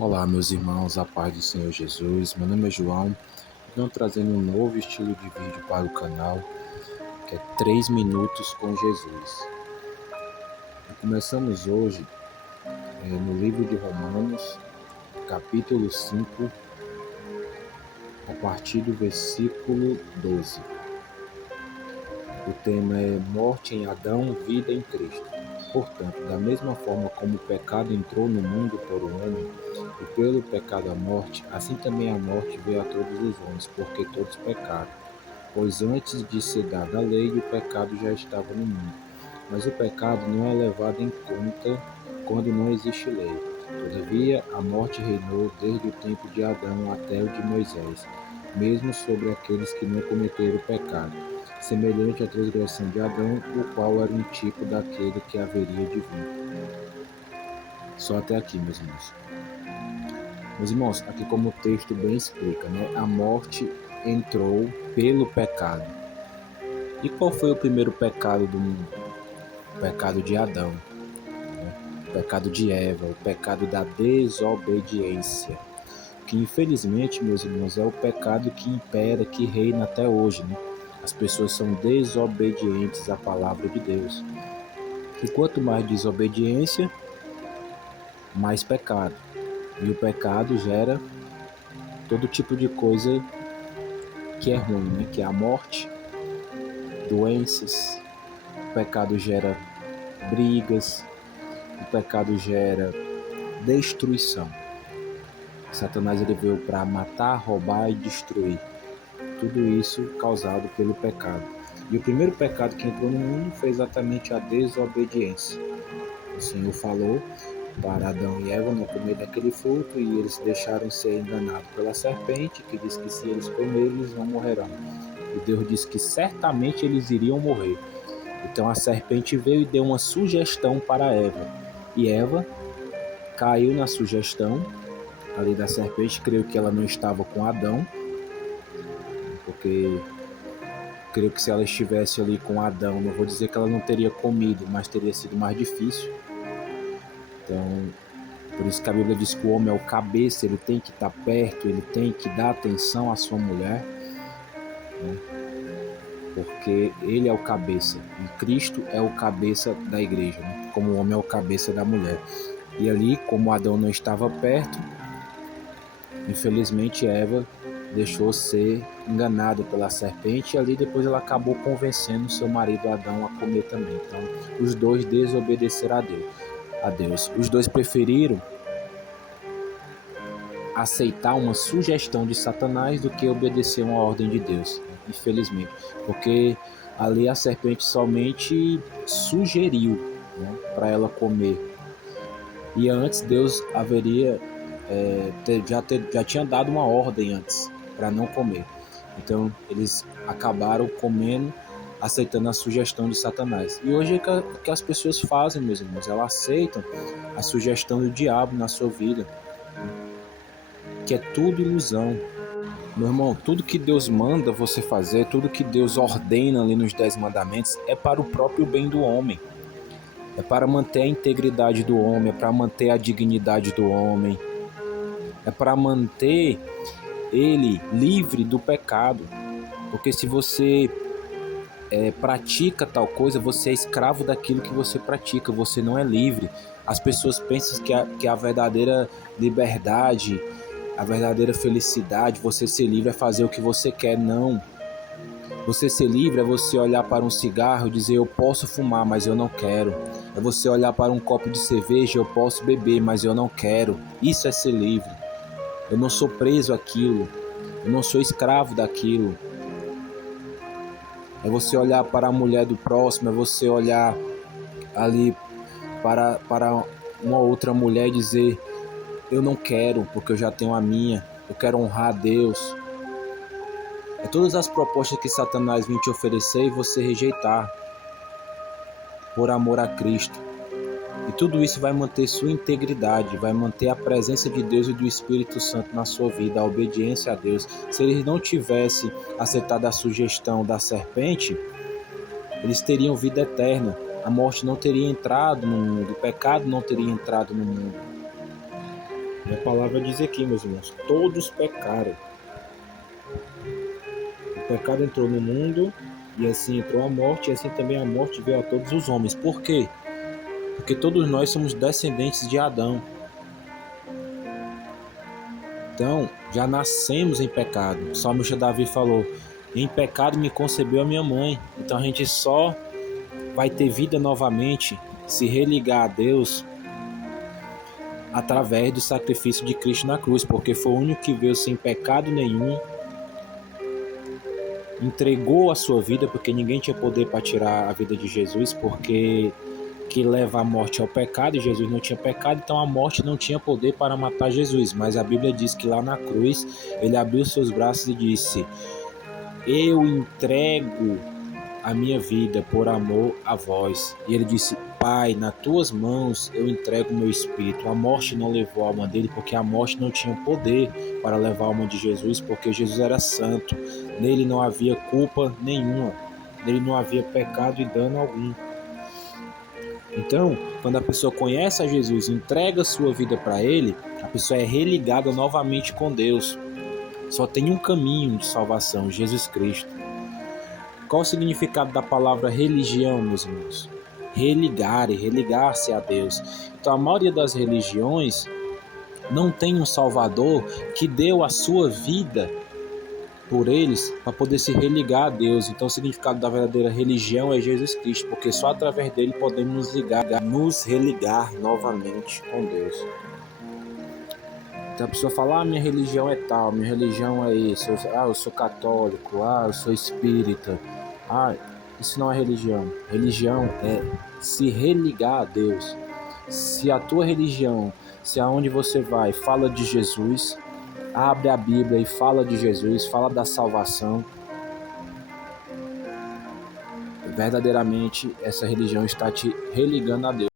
Olá, meus irmãos, a paz do Senhor Jesus. Meu nome é João. Estou trazendo um novo estilo de vídeo para o canal, que é 3 minutos com Jesus. E começamos hoje no livro de Romanos, capítulo 5, a partir do versículo 12. O tema é morte em Adão, vida em Cristo. Portanto, da mesma forma como o pecado entrou no mundo por um homem, e pelo pecado a morte, assim também a morte veio a todos os homens, porque todos pecaram. Pois antes de ser dada a lei, o pecado já estava no mundo. Mas o pecado não é levado em conta quando não existe lei. Todavia, a morte reinou desde o tempo de Adão até o de Moisés, mesmo sobre aqueles que não cometeram o pecado, semelhante à transgressão de Adão, o qual era um tipo daquele que haveria de vir. Só até aqui, meus irmãos. Meus irmãos, aqui como o texto bem explica, né? A morte entrou pelo pecado. E qual foi o primeiro pecado do mundo? O pecado de Adão, né? O pecado de Eva, o pecado da desobediência. Que infelizmente, meus irmãos, é o pecado que impera, que reina até hoje, né? As pessoas são desobedientes à palavra de Deus. E quanto mais desobediência, mais pecado. E o pecado gera todo tipo de coisa que é ruim, né? Que é a morte, doenças. O pecado gera brigas. O pecado gera destruição. Satanás ele veio para matar, roubar e destruir. Tudo isso causado pelo pecado. E o primeiro pecado que entrou no mundo foi exatamente a desobediência. O Senhor falou para Adão e Eva não comer daquele fruto e eles deixaram ser enganados pela serpente, que diz que se eles comerem, eles não morrerão. E Deus disse que certamente eles iriam morrer. Então a serpente veio e deu uma sugestão para Eva. E Eva caiu na sugestão ali da serpente. Creio que ela não estava com Adão, porque creio que se ela estivesse ali com Adão, não vou dizer que ela não teria comido, mas teria sido mais difícil. Então, por isso que a Bíblia diz que o homem é o cabeça, ele tem que estar perto, ele tem que dar atenção à sua mulher, né? Porque ele é o cabeça, e Cristo é o cabeça da igreja, né? Como o homem é o cabeça da mulher. E ali, como Adão não estava perto, infelizmente Eva deixou ser enganada pela serpente e ali depois ela acabou convencendo seu marido Adão a comer também. Então, os dois desobedeceram a Deus. Os dois preferiram aceitar uma sugestão de Satanás do que obedecer uma ordem de Deus, infelizmente, porque ali a serpente somente sugeriu, né, para ela comer. E antes Deus haveria já tinha dado uma ordem antes para não comer. Então eles acabaram comendo, aceitando a sugestão de Satanás. E hoje é o que as pessoas fazem, meus irmãos, elas aceitam a sugestão do diabo na sua vida, que é tudo ilusão. Meu irmão, tudo que Deus manda você fazer, tudo que Deus ordena ali nos 10 mandamentos é para o próprio bem do homem. É para manter a integridade do homem, é para manter a dignidade do homem, é para manter ele livre do pecado. Porque se você pratica tal coisa, você é escravo daquilo que você pratica, você não é livre. As pessoas pensam que a verdadeira liberdade, a verdadeira felicidade, você ser livre é fazer o que você quer. Não. Você ser livre é você olhar para um cigarro e dizer eu posso fumar, mas eu não quero. É você olhar para um copo de cerveja, eu posso beber, mas eu não quero. Isso é ser livre. Eu não sou preso àquilo. Eu não sou escravo daquilo. É você olhar para a mulher do próximo, é você olhar ali para uma outra mulher e dizer eu não quero, porque eu já tenho a minha. Eu quero honrar a Deus. É todas as propostas que Satanás vem te oferecer e você rejeitar por amor a Cristo. E tudo isso vai manter sua integridade, vai manter a presença de Deus e do Espírito Santo na sua vida, a obediência a Deus. Se eles não tivessem aceitado a sugestão da serpente, eles teriam vida eterna. A morte não teria entrado no mundo, o pecado não teria entrado no mundo. E a palavra diz aqui, meus irmãos, todos pecaram. O pecado entrou no mundo, e assim entrou a morte, e assim também a morte veio a todos os homens. Por quê? Porque todos nós somos descendentes de Adão. Então, já nascemos em pecado. O salmista Davi falou: em pecado me concebeu a minha mãe. Então a gente só vai ter vida novamente, se religar a Deus através do sacrifício de Cristo na cruz, porque foi o único que veio sem pecado nenhum, entregou a sua vida, porque ninguém tinha poder para tirar a vida de Jesus, porque que leva a morte ao pecado, e Jesus não tinha pecado, então a morte não tinha poder para matar Jesus. Mas a Bíblia diz que lá na cruz ele abriu seus braços e disse: eu entrego a minha vida por amor a vós. E ele disse: Pai, nas tuas mãos eu entrego o meu espírito. A morte não levou a alma dele, porque a morte não tinha poder para levar a alma de Jesus, porque Jesus era santo. Nele não havia culpa nenhuma, nele não havia pecado e dano algum. Então, quando a pessoa conhece a Jesus e entrega a sua vida para ele, a pessoa é religada novamente com Deus. Só tem um caminho de salvação, Jesus Cristo. Qual o significado da palavra religião, meus irmãos? Religar e religar-se a Deus. Então, a maioria das religiões não tem um Salvador que deu a sua vida por eles para poder se religar a Deus. Então, o significado da verdadeira religião é Jesus Cristo, porque só através dele podemos nos religar novamente com Deus. Então a pessoa fala: minha religião é tal, minha religião é isso, eu sou católico, eu sou espírita. Isso não é religião. Religião é se religar a Deus. Se a tua religião, se aonde você vai fala de Jesus, abre a Bíblia e fala de Jesus, fala da salvação, verdadeiramente essa religião está te religando a Deus.